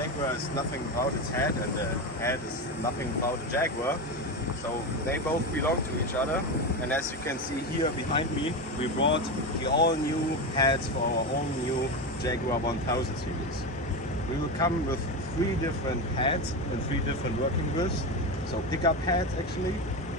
Jaguar is nothing without its head, and the head is nothing without a Jaguar. So they both belong to each other. And as you can see here behind me, we brought the all new heads for our all new Jaguar 1000 series. We will come with 3 different heads and 3 different working widths. So pickup heads actually.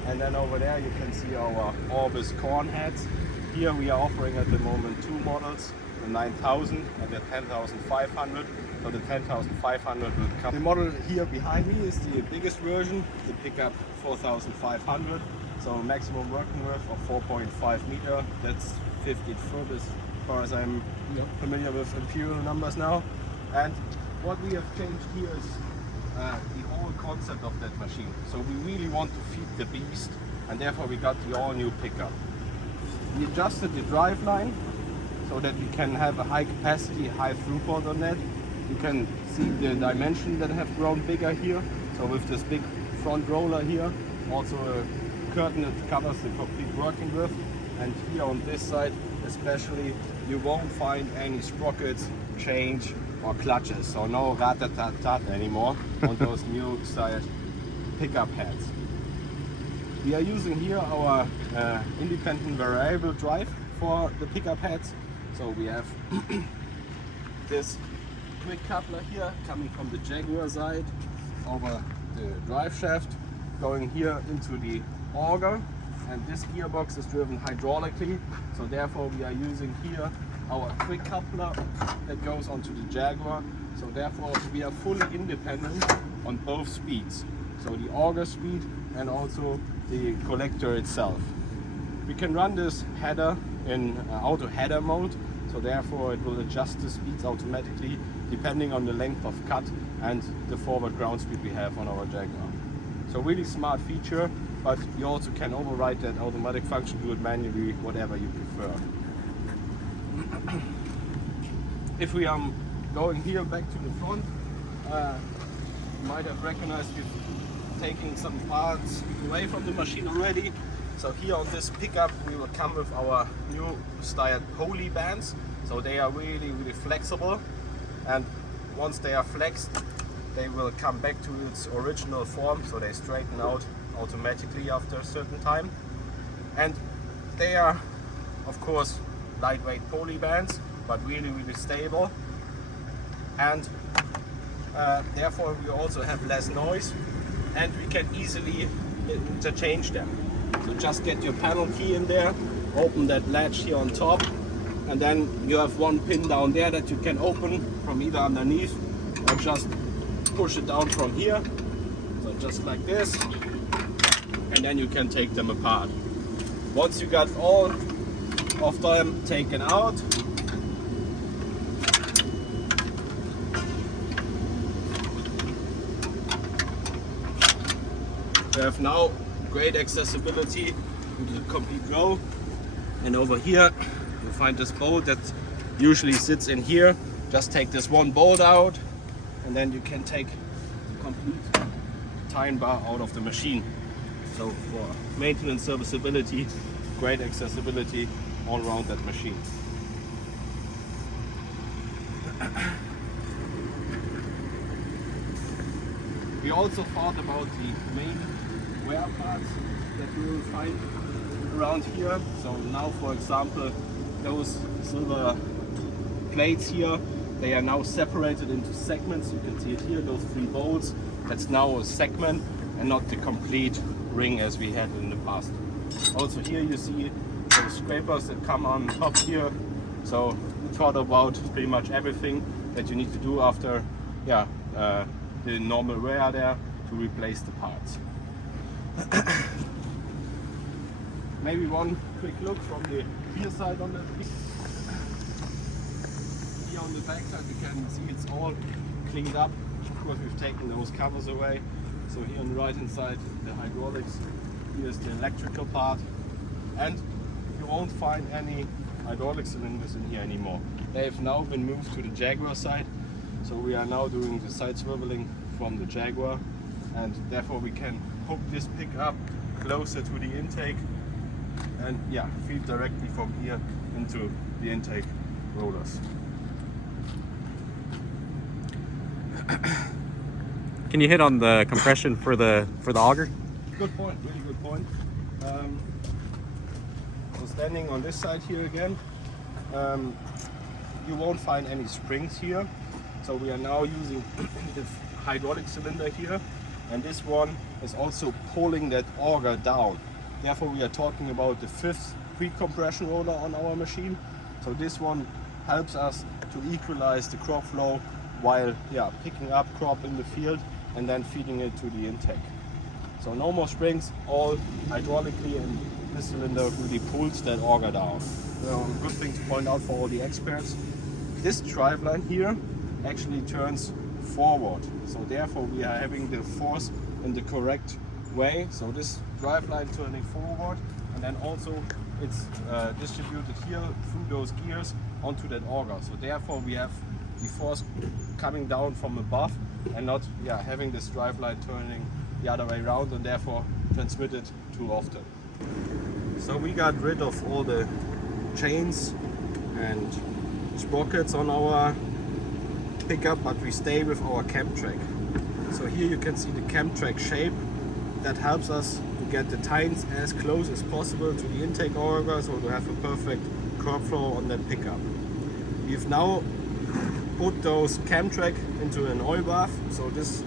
And then over there you can see our Orbis corn heads. Here we are offering at the moment 2 models, the 9000 and the 10500. So the 10500 will come. The model here behind me is the biggest version, the pickup 4500. So maximum working width of 4.5 meter. That's 50 foot as far as I'm familiar with imperial numbers now. And what we have changed here is the whole concept of that machine. So we really want to feed the beast, and therefore we got the all new pickup. We adjusted the driveline so that we can have a high capacity, high throughput on that. You can see the dimensions that have grown bigger here. So with this big front roller here, also a curtain that covers the complete working width. And here on this side especially, you won't find any sprockets, change or clutches. So no rat-tat-tat anymore on those new style pickup heads. We are using here our independent variable drive for the pickup heads. So we have this quick coupler here coming from the Jaguar side over the drive shaft, going here into the auger, and this gearbox is driven hydraulically, so therefore we are using here our quick coupler that goes onto the Jaguar, so therefore we are fully independent on both speeds, so the auger speed and also the collector itself. We can run this header in auto header mode, so therefore it will adjust the speeds automatically depending on the length of cut and the forward ground speed we have on our Jaguar. So really smart feature, but you also can override that automatic function, do it manually, whatever you prefer. If we are going here back to the front, you might have recognized we've taken some parts away from the machine already. So here on this pickup we will come with our new style poly bands. So they are really flexible, and once they are flexed they will come back to its original form, so they straighten out automatically after a certain time. And they are of course lightweight poly bands, but really stable, and therefore we also have less noise, and we can easily interchange them. So just get your panel key in there, open that latch here on top, and then you have one pin down there that you can open from either underneath or just push it down from here. So just like this, and then you can take them apart. Once you got all of them taken out, you have now great accessibility to the complete row. And over here you find this bolt that usually sits in here. Just take this one bolt out, and then you can take the complete time bar out of the machine. So for maintenance serviceability, great accessibility all around that machine. We also thought about the main wear parts that you will find around here. So now, for example, those silver plates here, they are now separated into segments. You can see it here, those 3 bolts. That's now a segment and not the complete ring as we had in the past. Also here you see those scrapers that come on top here. So we thought about pretty much everything that you need to do after the normal wear there to replace the parts. Maybe one quick look from the rear side on that piece. Here on the back side you can see it's all cleaned up. Of course we've taken those covers away. So here on the right hand side the hydraulics, here's the electrical part, and you won't find any hydraulic cylinders in here anymore. They have now been moved to the Jaguar side, so we are now doing the side swiveling from the Jaguar, and therefore we can hook this pickup closer to the intake and feed directly from here into the intake rollers. Can you hit on the compression for the auger? Good point, really good point. So standing on this side here again, you won't find any springs here. So we are now using the hydraulic cylinder here, and this one is also pulling that auger down. Therefore we are talking about the 5th pre-compression roller on our machine. So this one helps us to equalize the crop flow while picking up crop in the field and then feeding it to the intake. So no more springs, all hydraulically, and this cylinder really pulls that auger down. So good thing to point out for all the experts. This driveline here actually turns forward. So therefore we are having the force in the correct way. So this driveline turning forward, and then also it's distributed here through those gears onto that auger. So therefore we have the force coming down from above and not having this driveline turning the other way around and therefore transmitted too often. So we got rid of all the chains and sprockets on our pickup, but we stay with our cam track. So here you can see the cam track shape. That helps us to get the tines as close as possible to the intake auger, so to have a perfect curb flow on that pickup. We've now put those cam track into an oil bath. So this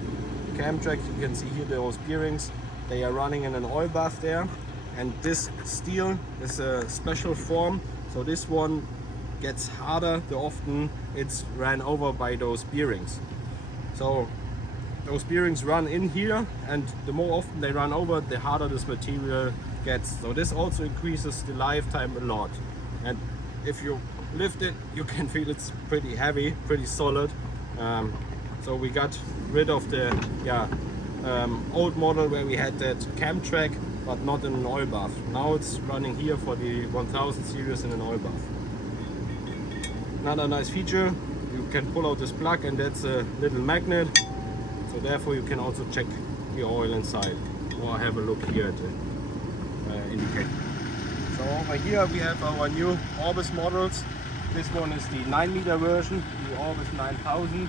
cam track, you can see here those bearings, they are running in an oil bath there. And this steel is a special form, so this one gets harder the often it's ran over by those bearings. So those bearings run in here, and the more often they run over, the harder this material gets. So this also increases the lifetime a lot. And if you lift it, you can feel it's pretty heavy, pretty solid. So we got rid of the old model where we had that cam track, but not in an oil bath. Now it's running here for the 1000 series in an oil bath. Another nice feature, you can pull out this plug, and that's a little magnet. So therefore you can also check the oil inside, or have a look here at the indicator. So over here we have our new Orbis models. This one is the 9-meter version, the Orbis 9000. You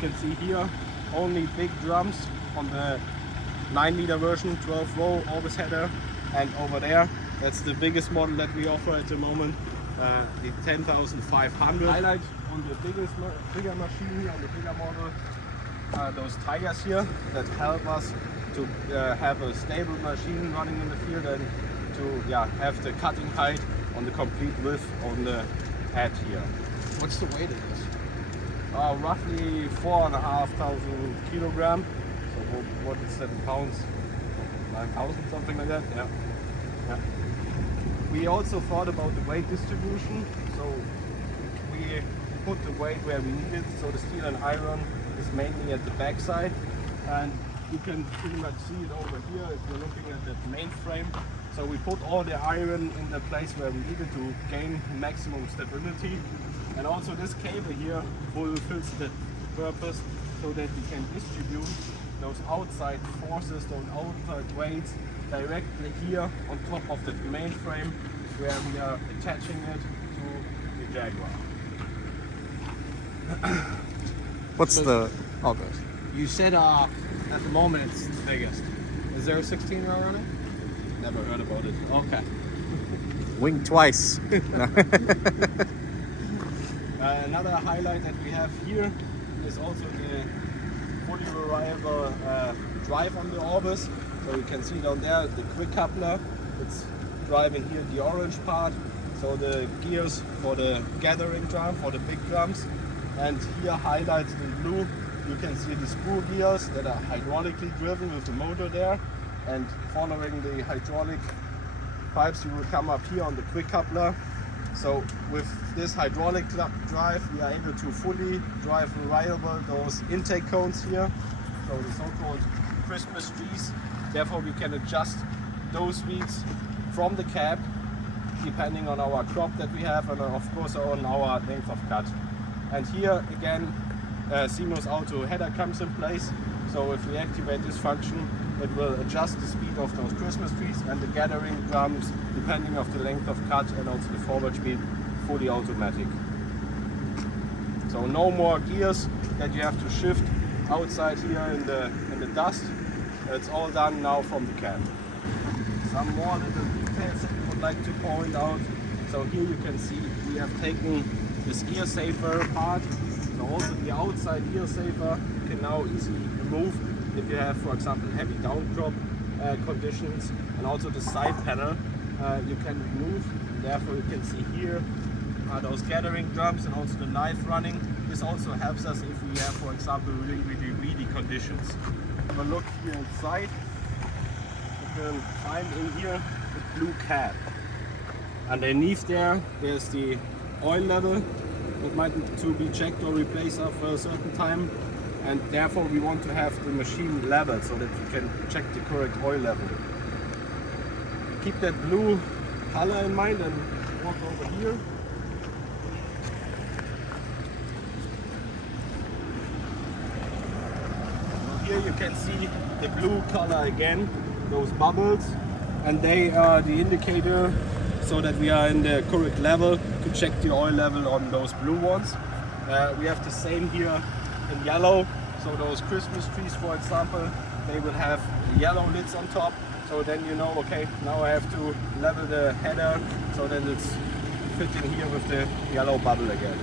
can see here only big drums on the 9-meter version, 12-row Orbis header, and over there that's the biggest model that we offer at the moment, the 10,500. Highlight on the bigger machine here, on the bigger model, those tires here that help us to have a stable machine running in the field, and to have the cutting height on the complete width on the head here. What's the weight of this? Roughly 4,500 kilograms. So what is 7 pounds? 9,000, something like that. Yeah. We also thought about the weight distribution. So we put the weight where we need it. So the steel and iron is mainly at the back side, and you can pretty much see it over here if you're looking at the main frame. So we put all the iron in the place where we need it to gain maximum stability. And also this cable here fulfills the purpose so that we can distribute those outside forces, those outside weights directly here on top of the main frame where we are attaching it to the Jaguar. What's the... Oh, good. You said at the moment it's the biggest. Is there a 16-row on it? Never heard about it. Okay. Wing twice. Another highlight that we have here is also the fully reliable drive on the Orbis. So you can see down there the quick coupler. It's driving here the orange part. So the gears for the gathering drum, for the big drums. And here highlights the blue. You can see the screw gears that are hydraulically driven with the motor there. And following the hydraulic pipes, you will come up here on the quick coupler. So with this hydraulic drive, we are able to fully drive reliable those intake cones here, so the so-called Christmas trees. Therefore we can adjust those speeds from the cab depending on our crop that we have, and of course on our length of cut. And here again seamless auto header comes in place. So if we activate this function, it will adjust the speed of those Christmas trees and the gathering drums depending on the length of cut, and also the forward speed, fully automatic. So no more gears that you have to shift outside here in the dust. It's all done now from the cab. Some more little details that I would like to point out. So here you can see we have taken this ear safer part. So also the outside ear safer you can now easily remove if you have, for example, heavy downdrop conditions, and also the side panel you can remove. Therefore you can see here are those gathering drums and also the knife running. This also helps us if we have, for example, really weedy conditions. Have a look here inside. You can find in here the blue cap. Underneath there's the oil level that might need to be checked or replaced after a certain time, and therefore we want to have the machine leveled so that we can check the correct oil level. Keep that blue color in mind and walk over here. Here you can see the blue color again, those bubbles, and they are the indicator so that we are in the correct level to check the oil level on those blue ones. We have the same here in yellow, so those Christmas trees, for example, they will have yellow lids on top, so then you know, okay, now I have to level the header so that it's fitting here with the yellow bubble again.